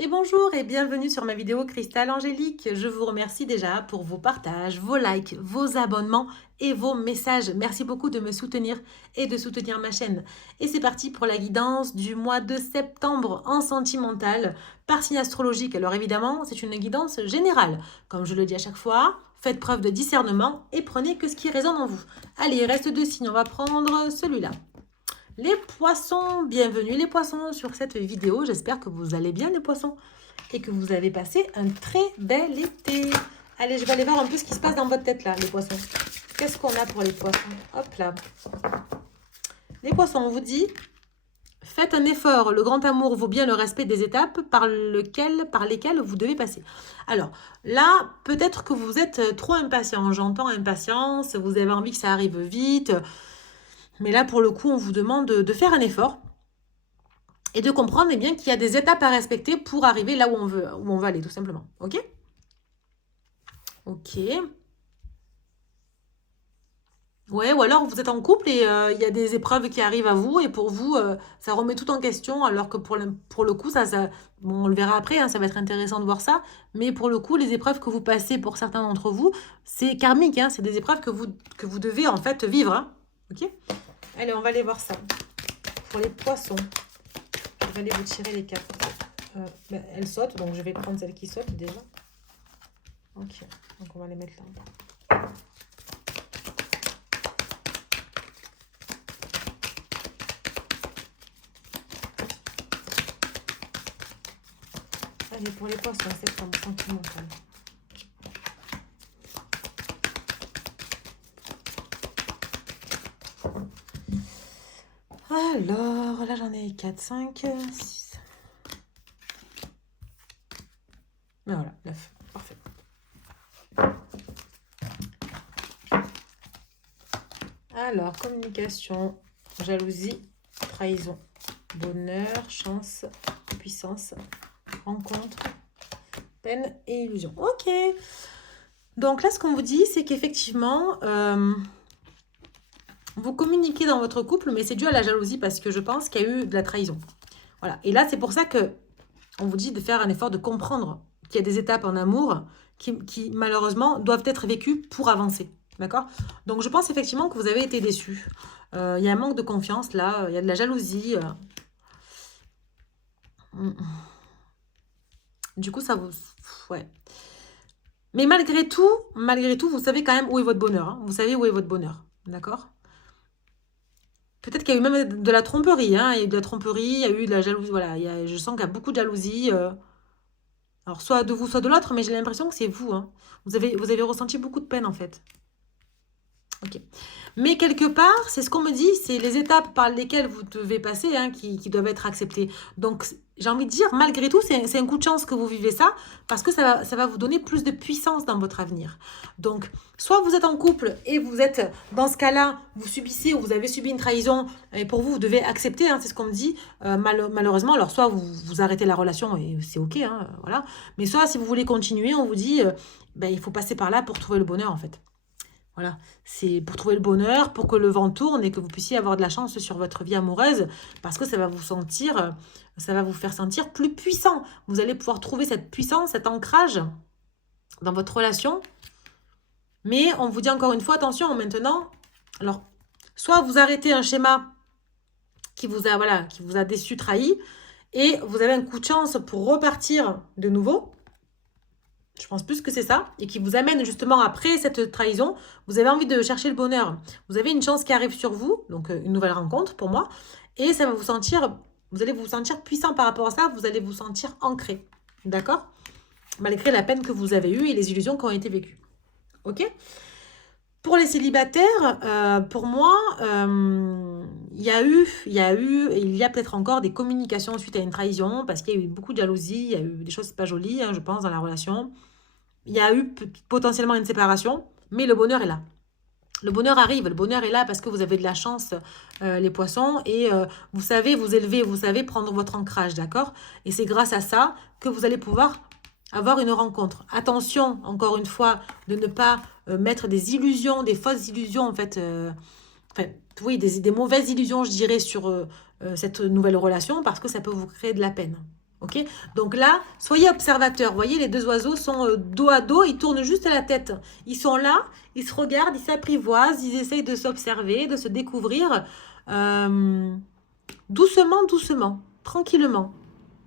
Et bonjour et bienvenue sur ma vidéo Cristal Angélique. Je vous remercie déjà pour vos partages, vos likes, vos abonnements et vos messages. Merci beaucoup de me soutenir et de soutenir ma chaîne. Et c'est parti pour la guidance du mois de septembre en sentimental par signe astrologique. Alors évidemment, c'est une guidance générale. Comme je le dis à chaque fois, faites preuve de discernement et prenez que ce qui résonne en vous. Allez, il reste deux signes. On va prendre celui-là. Les poissons, bienvenue les poissons sur cette vidéo. J'espère que vous allez bien les poissons et que vous avez passé un très bel été. Allez, je vais aller voir un peu ce qui se passe dans votre tête là, les poissons. Qu'est-ce qu'on a pour les poissons? Hop là. Les poissons, on vous dit, faites un effort. Le grand amour vaut bien le respect des étapes par lesquelles vous devez passer. Alors là, peut-être que vous êtes trop impatient. J'entends impatience, vous avez envie que ça arrive vite. Mais là, pour le coup, on vous demande de faire un effort et de comprendre eh bien, qu'il y a des étapes à respecter pour arriver là où on veut aller, tout simplement. Ok? Ok. Ouais, ou alors vous êtes en couple et il y a des épreuves qui arrivent à vous et pour vous, ça remet tout en question alors que pour le coup, bon, on le verra après, hein, ça va être intéressant de voir ça, mais pour le coup, les épreuves que vous passez pour certains d'entre vous, c'est karmique, hein, c'est des épreuves que vous devez en fait vivre. Hein, ok? Allez, on va aller voir ça. Pour les poissons, je vais aller vous tirer les cartes. Elle saute, donc je vais prendre celle qui saute déjà. Ok, donc on va les mettre là. Allez, pour les poissons, septembre, sentimental. Alors, là j'en ai 4, 5, 6. Mais voilà, 9. Parfait. Alors, communication, jalousie, trahison, bonheur, chance, puissance, rencontre, peine et illusion. Ok. Donc là, ce qu'on vous dit, c'est qu'effectivement, vous communiquez dans votre couple, mais c'est dû à la jalousie parce que je pense qu'il y a eu de la trahison. Voilà. Et là, c'est pour ça que on vous dit de faire un effort de comprendre qu'il y a des étapes en amour qui malheureusement doivent être vécues pour avancer. D'accord? Donc je pense effectivement que vous avez été déçus. Il y a un manque de confiance là, il y a de la jalousie. Du coup, ça vous... Ouais. Mais malgré tout, vous savez quand même où est votre bonheur. Hein. Vous savez où est votre bonheur. D'accord? Peut-être qu'il y a eu même de la tromperie. Hein. Il y a eu de la tromperie, il y a eu de la jalousie. Voilà, je sens qu'il y a beaucoup de jalousie. Alors, soit de vous, soit de l'autre, mais j'ai l'impression que c'est vous. Hein. Vous avez ressenti beaucoup de peine, en fait. Ok. Mais quelque part, c'est ce qu'on me dit, c'est les étapes par lesquelles vous devez passer hein, qui doivent être acceptées. Donc, j'ai envie de dire, malgré tout, c'est un coup de chance que vous vivez ça, parce que ça va vous donner plus de puissance dans votre avenir. Donc, soit vous êtes en couple et vous êtes, dans ce cas-là, vous subissez ou vous avez subi une trahison, et pour vous, vous devez accepter, hein, c'est ce qu'on me dit, malheureusement. Alors, soit vous arrêtez la relation et c'est ok, hein, voilà. Mais soit, si vous voulez continuer, on vous dit, ben, il faut passer par là pour trouver le bonheur, en fait. Voilà, c'est pour trouver le bonheur, pour que le vent tourne et que vous puissiez avoir de la chance sur votre vie amoureuse, parce que ça va vous sentir, ça va vous faire sentir plus puissant. Vous allez pouvoir trouver cette puissance, cet ancrage dans votre relation. Mais on vous dit encore une fois, attention maintenant, alors, soit vous arrêtez un schéma voilà, qui vous a déçu, trahi, et vous avez un coup de chance pour repartir de nouveau. Je pense plus que c'est ça, et qui vous amène justement après cette trahison, vous avez envie de chercher le bonheur. Vous avez une chance qui arrive sur vous, donc une nouvelle rencontre pour moi, et ça va vous sentir, vous allez vous sentir puissant par rapport à ça, vous allez vous sentir ancré, d'accord? Malgré la peine que vous avez eue et les illusions qui ont été vécues. Ok? Pour les célibataires, pour moi, il y a eu, et il y a peut-être encore des communications suite à une trahison, parce qu'il y a eu beaucoup de jalousie, il y a eu des choses pas jolies, hein, je pense, dans la relation. Il y a eu potentiellement une séparation, mais le bonheur est là. Le bonheur arrive, le bonheur est là parce que vous avez de la chance, les poissons, et vous savez vous élever, vous savez prendre votre ancrage, d'accord? Et c'est grâce à ça que vous allez pouvoir avoir une rencontre. Attention, encore une fois, de ne pas mettre des illusions, des fausses illusions, en fait, enfin, oui, des mauvaises illusions, je dirais, sur cette nouvelle relation, parce que ça peut vous créer de la peine. Ok? Donc là, soyez observateurs. Vous voyez, les deux oiseaux sont dos à dos, ils tournent juste la tête. Ils sont là, ils se regardent, ils s'apprivoisent, ils essayent de s'observer, de se découvrir doucement, doucement, tranquillement.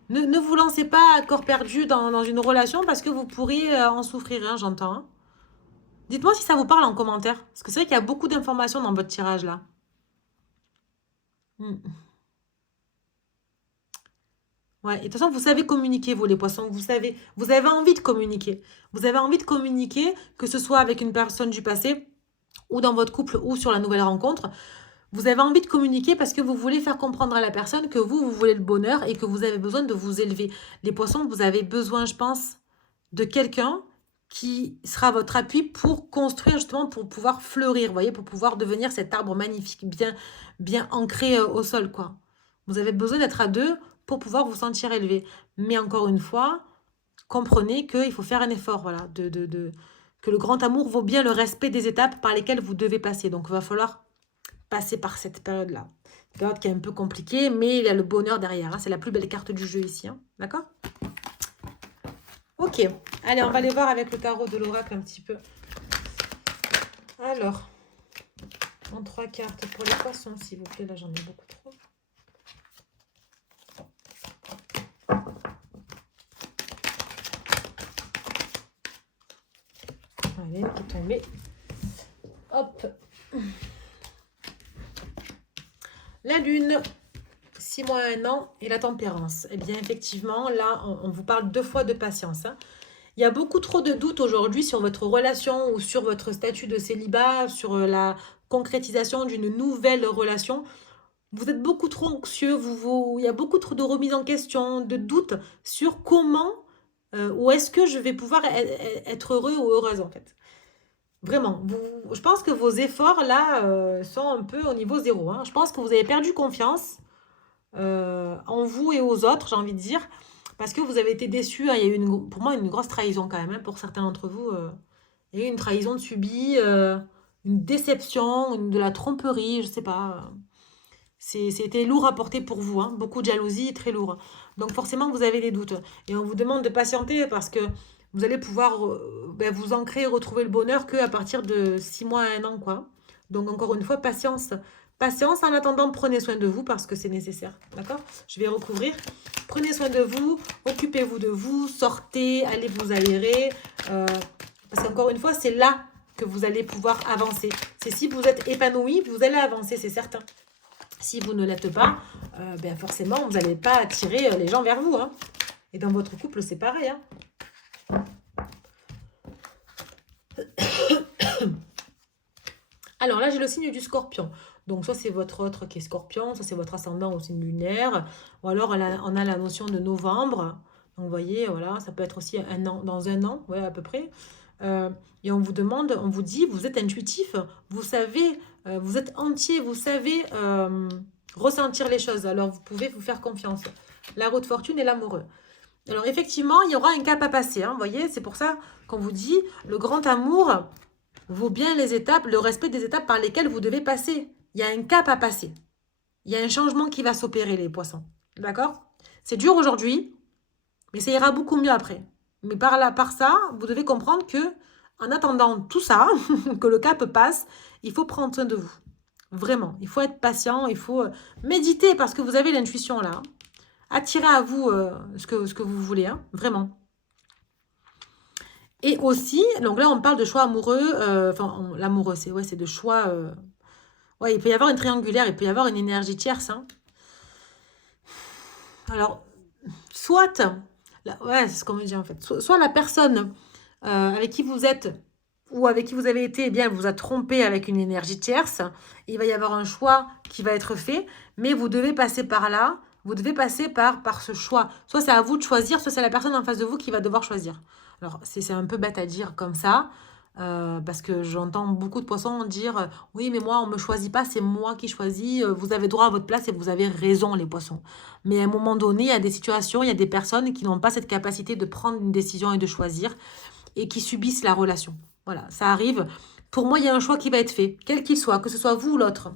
Ne vous lancez pas à corps perdu dans une relation parce que vous pourriez en souffrir, hein, j'entends. Hein. Dites-moi si ça vous parle en commentaire. Parce que c'est vrai qu'il y a beaucoup d'informations dans votre tirage là. Mm. Ouais, et de toute façon, vous savez communiquer, vous, les poissons. Vous avez envie de communiquer. Vous avez envie de communiquer, que ce soit avec une personne du passé, ou dans votre couple, ou sur la nouvelle rencontre. Vous avez envie de communiquer parce que vous voulez faire comprendre à la personne que vous voulez le bonheur et que vous avez besoin de vous élever. Les poissons, vous avez besoin, je pense, de quelqu'un qui sera votre appui pour construire, justement, pour pouvoir fleurir, vous voyez, pour pouvoir devenir cet arbre magnifique, bien ancré au sol, quoi. Vous avez besoin d'être à deux pour pouvoir vous sentir élevé. Mais encore une fois, comprenez qu'il faut faire un effort, voilà, que le grand amour vaut bien le respect des étapes par lesquelles vous devez passer. Donc, il va falloir passer par cette période-là. Une période qui est un peu compliquée, mais il y a le bonheur derrière. Hein. C'est la plus belle carte du jeu ici. Hein. D'accord? Ok. Allez, on va aller voir avec le tarot de l'oracle un petit peu. Alors, en 3 cartes pour les poissons, s'il vous plaît. Là, j'en ai beaucoup trop. Allez, qui est tombée. Hop. La lune, 6 mois, 1 an et la tempérance. Eh bien, effectivement, là, on vous parle 2 fois de patience. Hein. Il y a beaucoup trop de doutes aujourd'hui sur votre relation ou sur votre statut de célibat, sur la concrétisation d'une nouvelle relation. Vous êtes beaucoup trop anxieux, il y a beaucoup trop de remises en question, de doutes sur comment ou est-ce que je vais pouvoir être heureux ou heureuse en fait. Vraiment, je pense que vos efforts là sont un peu au niveau zéro. Hein. Je pense que vous avez perdu confiance en vous et aux autres, j'ai envie de dire, parce que vous avez été déçus. Hein. Il y a eu pour moi une grosse trahison quand même, hein, pour certains d'entre vous. Il y a eu une trahison subie, une déception, de la tromperie, je sais pas. C'était lourd à porter pour vous, hein. Beaucoup de jalousie, très lourd. Donc forcément, vous avez des doutes. Et on vous demande de patienter parce que vous allez pouvoir vous ancrer, retrouver le bonheur qu'à partir de 6 mois à 1 an, quoi. Donc encore une fois, patience. Patience, en attendant, prenez soin de vous parce que c'est nécessaire. D'accord? Je vais recouvrir. Prenez soin de vous, occupez-vous de vous, sortez, allez vous aérer. Parce qu'encore une fois, c'est là que vous allez pouvoir avancer. C'est si vous êtes épanoui, vous allez avancer, c'est certain. Si vous ne l'êtes pas, forcément, vous n'allez pas attirer les gens vers vous. Hein. Et dans votre couple, c'est pareil. Hein. Alors là, j'ai le signe du scorpion. Donc, soit c'est votre autre qui est scorpion, soit c'est votre ascendant au signe lunaire. Ou alors, on a la notion de novembre. Donc, vous voyez, voilà, ça peut être aussi un an, dans 1 an, ouais, à peu près. Et on vous demande, on vous dit, vous êtes intuitif, vous savez, vous êtes entier, vous savez ressentir les choses. Alors, vous pouvez vous faire confiance. La roue de fortune et l'amoureux. Alors, effectivement, il y aura un cap à passer. Hein, vous voyez, c'est pour ça qu'on vous dit, le grand amour vaut bien les étapes, le respect des étapes par lesquelles vous devez passer. Il y a un cap à passer. Il y a un changement qui va s'opérer, les poissons. D'accord? C'est dur aujourd'hui, mais ça ira beaucoup mieux après. Mais par ça, vous devez comprendre que, en attendant tout ça, que le cap passe, il faut prendre soin de vous. Vraiment, il faut être patient, il faut méditer parce que vous avez l'intuition là. Attirez à vous ce que vous voulez, hein, vraiment. Et aussi, donc là on parle de choix amoureux, l'amoureux c'est de choix. Ouais, il peut y avoir une triangulaire, il peut y avoir une énergie tierce. Hein. Alors, soit, ouais, c'est ce qu'on me dit en fait, soit la personne avec qui vous êtes ou avec qui vous avez été, eh bien, vous a trompé avec une énergie tierce. Il va y avoir un choix qui va être fait, mais vous devez passer par là. Vous devez passer par ce choix. Soit c'est à vous de choisir, soit c'est la personne en face de vous qui va devoir choisir. Alors, c'est un peu bête à dire comme ça, parce que j'entends beaucoup de poissons dire « Oui, mais moi, on ne me choisit pas, c'est moi qui choisis. Vous avez droit à votre place et vous avez raison, les poissons. » Mais à un moment donné, il y a des situations, il y a des personnes qui n'ont pas cette capacité de prendre une décision et de choisir et qui subissent la relation. Voilà, ça arrive. Pour moi, il y a un choix qui va être fait, quel qu'il soit, que ce soit vous ou l'autre.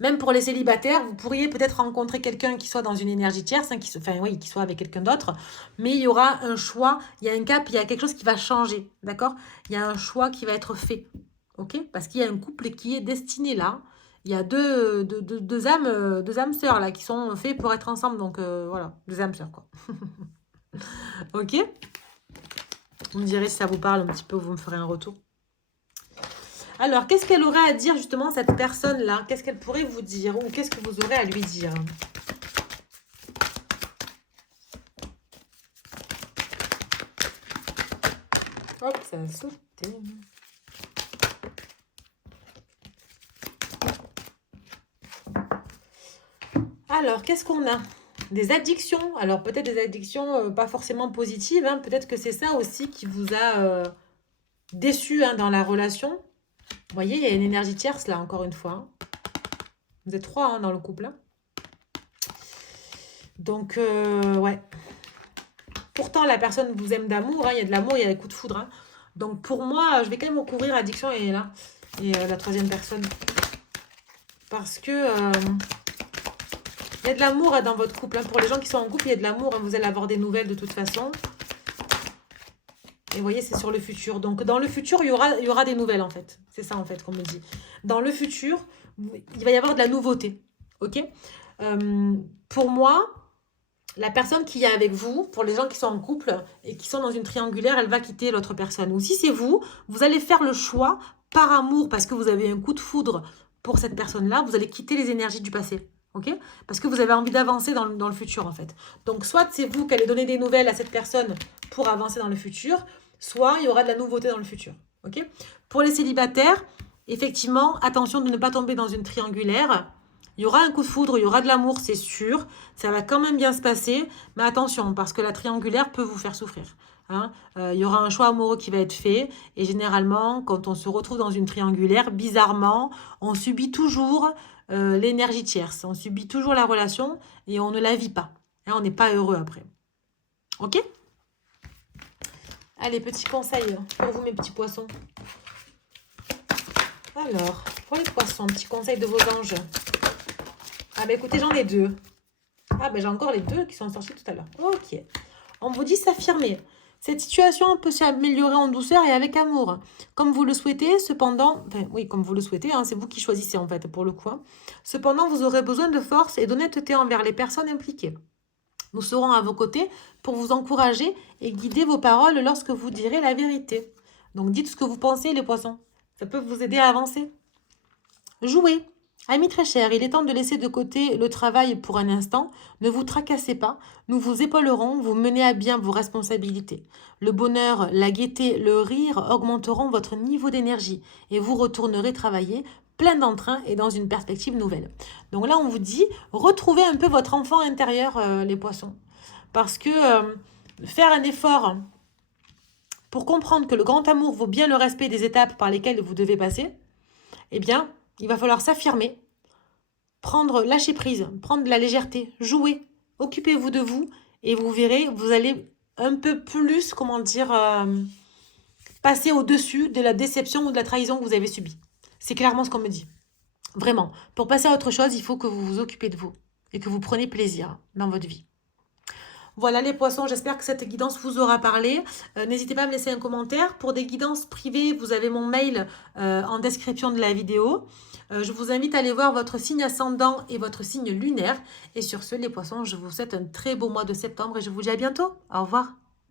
Même pour les célibataires, vous pourriez peut-être rencontrer quelqu'un qui soit dans une énergie tierce, hein, qui soit avec quelqu'un d'autre, mais il y aura un choix, il y a un cap, il y a quelque chose qui va changer, d'accord? Il y a un choix qui va être fait, ok? Parce qu'il y a un couple qui est destiné là. Il y a deux âmes sœurs là qui sont faits pour être ensemble, donc voilà, deux âmes sœurs quoi. Ok? Vous me direz si ça vous parle un petit peu, vous me ferez un retour. Alors, qu'est-ce qu'elle aurait à dire justement, cette personne-là? Qu'est-ce qu'elle pourrait vous dire? Ou qu'est-ce que vous aurez à lui dire? Hop, ça a sauté. Alors, qu'est-ce qu'on a? Des addictions. Alors, peut-être des addictions pas forcément positives. Hein. Peut-être que c'est ça aussi qui vous a déçu hein, dans la relation. Vous voyez, il y a une énergie tierce là, encore une fois. Hein. Vous êtes 3 hein, dans le couple. Hein. Donc, ouais. Pourtant, la personne vous aime d'amour. Hein. Il y a de l'amour, il y a des coups de foudre. Hein. Donc, pour moi, je vais quand même recouvrir addiction et là. Et la troisième personne. Parce que... il y a de l'amour hein, dans votre couple. Hein. Pour les gens qui sont en couple, il y a de l'amour. Hein. Vous allez avoir des nouvelles de toute façon. Et vous voyez, c'est sur le futur. Donc, dans le futur, il y aura des nouvelles, en fait. C'est ça, en fait, qu'on me dit. Dans le futur, il va y avoir de la nouveauté. OK pour moi, la personne qui est avec vous, pour les gens qui sont en couple et qui sont dans une triangulaire, elle va quitter l'autre personne. Ou si c'est vous, vous allez faire le choix, par amour, parce que vous avez un coup de foudre pour cette personne-là, vous allez quitter les énergies du passé. Ok? Parce que vous avez envie d'avancer dans le futur, en fait. Donc, soit c'est vous qui allez donner des nouvelles à cette personne pour avancer dans le futur, soit il y aura de la nouveauté dans le futur. Ok? Pour les célibataires, effectivement, attention de ne pas tomber dans une triangulaire. Il y aura un coup de foudre, il y aura de l'amour, c'est sûr. Ça va quand même bien se passer. Mais attention, parce que la triangulaire peut vous faire souffrir. Hein. Il y aura un choix amoureux qui va être fait. Et généralement, quand on se retrouve dans une triangulaire, bizarrement, on subit toujours l'énergie tierce. On subit toujours la relation et on ne la vit pas. Hein, on n'est pas heureux après. Ok? Allez, petit conseil pour vous, mes petits poissons. Alors, pour les poissons, petit conseil de vos anges. Ah bah écoutez, j'en ai 2. Ah bah j'ai encore les 2 qui sont sortis tout à l'heure. Ok. On vous dit s'affirmer. Cette situation peut s'améliorer en douceur et avec amour. Comme vous le souhaitez, cependant... Enfin, oui, comme vous le souhaitez, hein, c'est vous qui choisissez en fait pour le coup. Hein. Cependant, vous aurez besoin de force et d'honnêteté envers les personnes impliquées. Nous serons à vos côtés pour vous encourager et guider vos paroles lorsque vous direz la vérité. Donc dites ce que vous pensez les poissons. Ça peut vous aider à avancer. Jouez. Amis très chers, il est temps de laisser de côté le travail pour un instant. Ne vous tracassez pas. Nous vous épaulerons, vous menez à bien vos responsabilités. Le bonheur, la gaieté, le rire augmenteront votre niveau d'énergie et vous retournerez travailler plein d'entrain et dans une perspective nouvelle. Donc là, on vous dit, retrouvez un peu votre enfant intérieur, les poissons. Parce que faire un effort pour comprendre que le grand amour vaut bien le respect des étapes par lesquelles vous devez passer, eh bien, il va falloir s'affirmer, lâcher prise, prendre de la légèreté, jouer, occupez-vous de vous et vous verrez, vous allez un peu plus, comment dire, passer au-dessus de la déception ou de la trahison que vous avez subie. C'est clairement ce qu'on me dit. Vraiment. Pour passer à autre chose, il faut que vous vous occupez de vous et que vous preniez plaisir dans votre vie. Voilà les poissons, j'espère que cette guidance vous aura parlé. N'hésitez pas à me laisser un commentaire. Pour des guidances privées, vous avez mon mail en description de la vidéo. Je vous invite à aller voir votre signe ascendant et votre signe lunaire. Et sur ce, les poissons, je vous souhaite un très beau mois de septembre et je vous dis à bientôt. Au revoir.